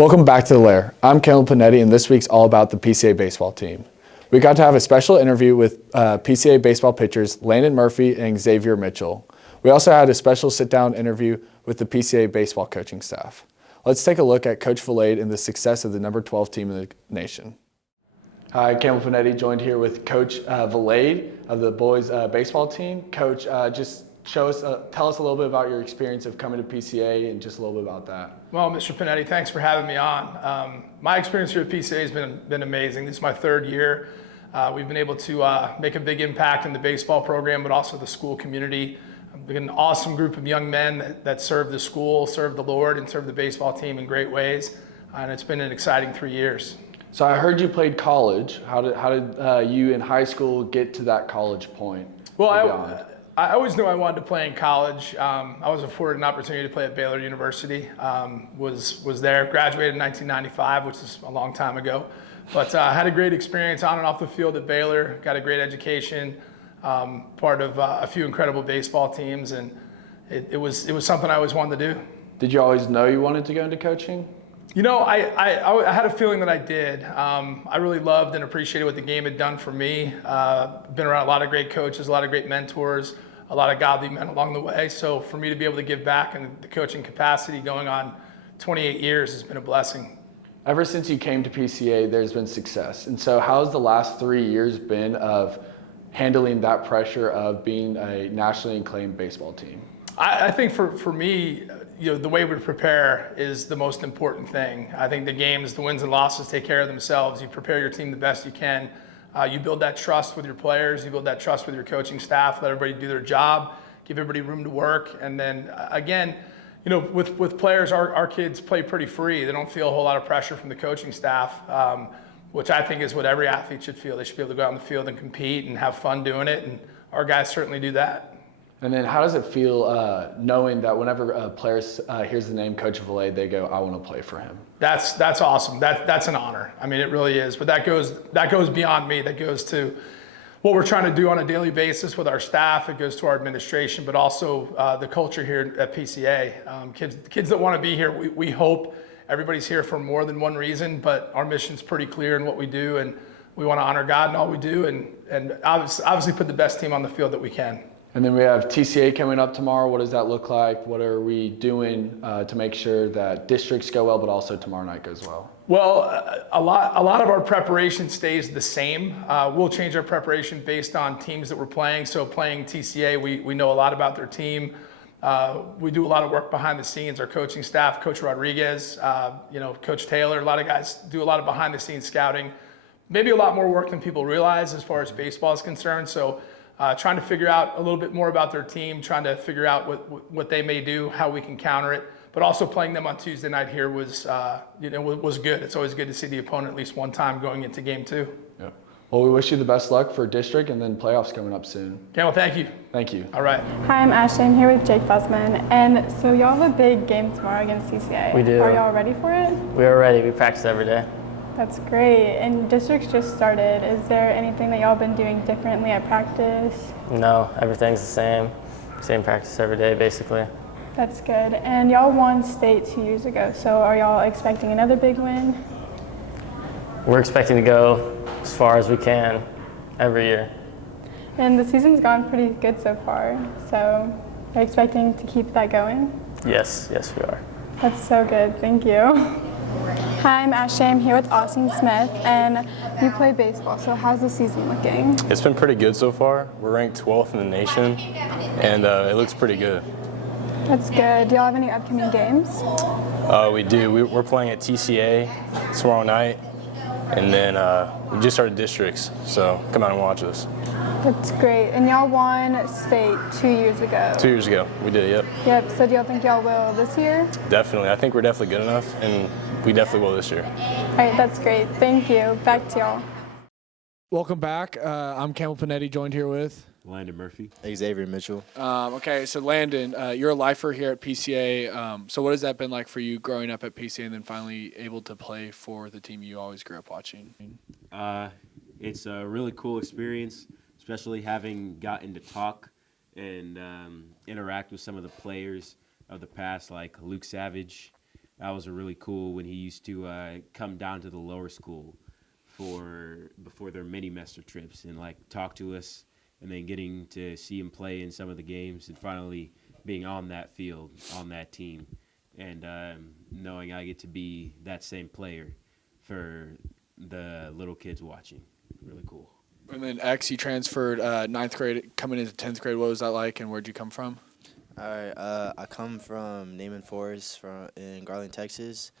Welcome back to the Lair. I'm Caleb Panetti, and this week's all about the PCA baseball team. We got to have a special interview with PCA baseball pitchers Landon Murphy and Xavier Mitchell. We also had a special sit-down interview with the PCA baseball coaching staff. Let's take a look at Coach Valade and the success of the number 12 team in the nation. Hi, Campbell Panetti, joined here with Coach Valade of the boys baseball team. Coach, just tell us a little bit about your experience of coming to PCA and just a little bit about that. Well, Mr. Panetti, thanks for having me on. My experience here at PCA has been amazing. This is my third year. We've been able to make a big impact in the baseball program, but also the school community. We've got an awesome group of young men that serve the school, serve the Lord, and serve the baseball team in great ways. And it's been an exciting 3 years. So I heard you played college. How did you in high school get to that college point? Well, I always knew I wanted to play in college. I was afforded an opportunity to play at Baylor University. Was there, graduated in 1995, which is a long time ago. But I had a great experience on and off the field at Baylor, got a great education, part of a few incredible baseball teams, and it was something I always wanted to do. Did you always know you wanted to go into coaching? You know, I had a feeling that I did. I really loved and appreciated what the game had done for me. Been around a lot of great coaches, a lot of great mentors, a lot of godly men along the way. So for me to be able to give back in the coaching capacity going on 28 years has been a blessing. Ever since you came to PCA, there's been success. And so how's the last 3 years been of handling that pressure of being a nationally acclaimed baseball team? I think for me, you know, the way we prepare is the most important thing. I think the games, the wins and losses take care of themselves. You prepare your team the best you can. You build that trust with your players. You build that trust with your coaching staff. Let everybody do their job. Give everybody room to work. And then again, you know, with players, our kids play pretty free. They don't feel a whole lot of pressure from the coaching staff, which I think is what every athlete should feel. They should be able to go out on the field and compete and have fun doing it. And our guys certainly do that. And then how does it feel knowing that whenever a player hears the name Coach Valade, they go, I want to play for him? That's awesome. That's an honor. I mean, it really is. But that goes beyond me. That goes to what we're trying to do on a daily basis with our staff. It goes to our administration, but also the culture here at PCA. Kids that want to be here, we hope everybody's here for more than one reason, but our mission's pretty clear in what we do, and we want to honor God in all we do and obviously put the best team on the field that we can. And then we have TCA coming up tomorrow. What does that look like? What are we doing to make sure that districts go well, but also tomorrow night goes well? Well, a lot of our preparation stays the same. We'll change our preparation based on teams that we're playing. So playing TCA, we know a lot about their team. We do a lot of work behind the scenes. Our coaching staff, Coach Rodriguez, Coach Taylor, a lot of guys do a lot of behind the scenes scouting. Maybe a lot more work than people realize as far as baseball is concerned. So trying to figure out a little bit more about their team, trying to figure out what they may do, how we can counter it. But also playing them on Tuesday night here was good. It's always good to see the opponent at least one time going into game 2. Yeah. Well, we wish you the best luck for district and then playoffs coming up soon. Okay, well, thank you. Thank you. All right. Hi, I'm Ashley. I'm here with Jake Fussman. And so y'all have a big game tomorrow against CCA. We do. Are y'all ready for it? We are ready. We practice every day. That's great. And districts just started. Is there anything that y'all been doing differently at practice? No, everything's the same. Same practice every day, basically. That's good. And y'all won state 2 years ago, so are y'all expecting another big win? We're expecting to go as far as we can every year. And the season's gone pretty good so far, so are you expecting to keep that going? Yes, we are. That's so good. Thank you. Hi, I'm Ashley. I'm here with Austin Smith, and you play baseball, so how's the season looking? It's been pretty good so far. We're ranked 12th in the nation, and it looks pretty good. That's good. Do y'all have any upcoming games? We do. We're playing at TCA tomorrow night, and then we just started districts, so come out and watch us. That's great. And y'all won state 2 years ago. 2 years ago, we did, yep. Yep, so do y'all think y'all will this year? Definitely. I think we're definitely good enough, and we definitely will this year. All right, that's great. Thank you. Back to y'all. Welcome back. I'm Campbell Panetti, joined here with Landon Murphy. Xavier Mitchell. Okay, so Landon, you're a lifer here at PCA. So what has that been like for you growing up at PCA and then finally able to play for the team you always grew up watching? It's a really cool experience, especially having gotten to talk and interact with some of the players of the past, like Luke Savage, That was really cool when he used to come down to the lower school before their mini mester trips and like talk to us, and then getting to see him play in some of the games and finally being on that field, on that team, and knowing I get to be that same player for the little kids watching. Really cool. And then X, you transferred ninth grade, coming into 10th grade. What was that like, and where'd you come from? All right, I come from Naaman Forest in Garland, Texas.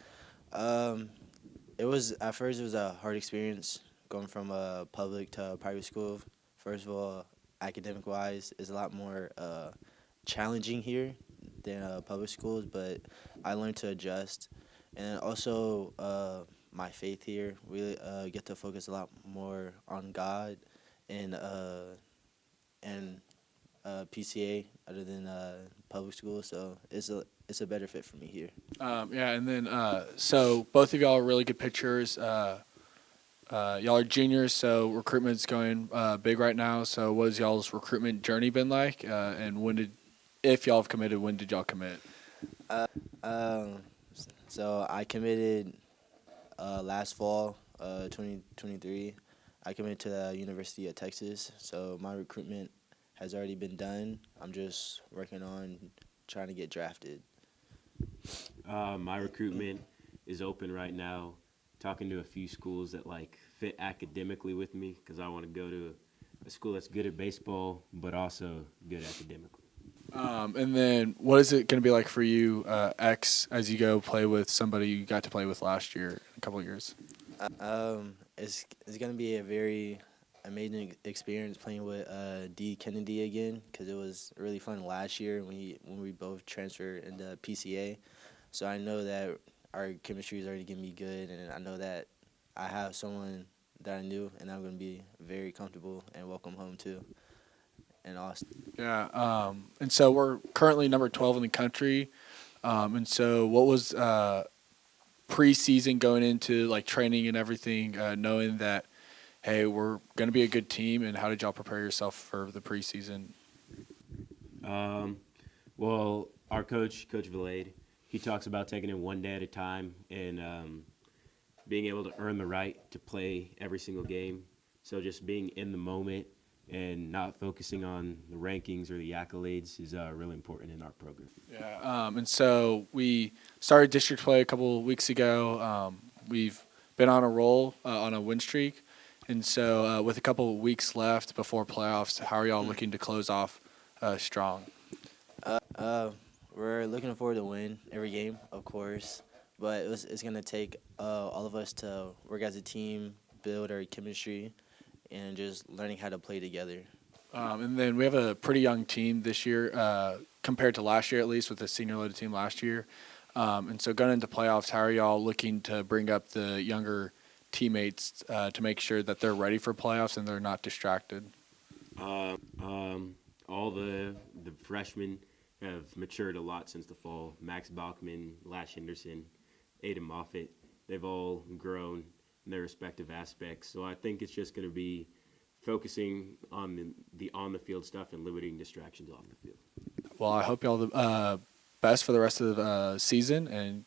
It was at first it was a hard experience going from a public to a private school. First of all, academic wise, it's a lot more challenging here than public schools, but I learned to adjust, and also my faith here. We get to focus a lot more on God and PCA other than public school, so it's a better fit for me here. Yeah, and then so both of y'all are really good pitchers. Y'all are juniors, so recruitment's going big right now. So what has y'all's recruitment journey been like? And if y'all have committed, when did y'all commit? So I committed last fall, 2023. I committed to the University of Texas, so my recruitment has already been done. I'm just working on trying to get drafted. My recruitment is open right now. Talking to a few schools that like fit academically with me because I want to go to a school that's good at baseball but also good academically. And then what is it going to be like for you, X, as you go play with somebody you got to play with last year, in a couple of years? It's gonna be a very amazing experience playing with D Kennedy again, because it was really fun last year when we both transferred into PCA. So I know that our chemistry is already gonna be good, and I know that I have someone that I knew, and I'm gonna be very comfortable and welcome home too in Austin. Yeah, and so we're currently number 12 in the country. And so what was preseason going into like training and everything, knowing that, hey, we're going to be a good team, and how did y'all prepare yourself for the preseason? Well, our coach Vilade, he talks about taking it one day at a time and being able to earn the right to play every single game. So just being in the moment and not focusing on the rankings or the accolades is really important in our program. Yeah, and so we started district play a couple of weeks ago. We've been on a roll, on a win streak. And so with a couple of weeks left before playoffs, how are y'all looking to close off strong? We're looking forward to win every game, of course, but it's going to take all of us to work as a team, build our chemistry, and just learning how to play together. And then we have a pretty young team this year compared to last year, at least with the senior-loaded team last year. And so going into playoffs, how are y'all looking to bring up the younger teammates to make sure that they're ready for playoffs and they're not distracted? All the freshmen have matured a lot since the fall. Max Bachman, Lash Henderson, Aiden Moffitt, they've all grown in their respective aspects. So I think it's just going to be focusing on the on-the-field stuff and limiting distractions off the field. Well, I hope y'all the best for the rest of the season, and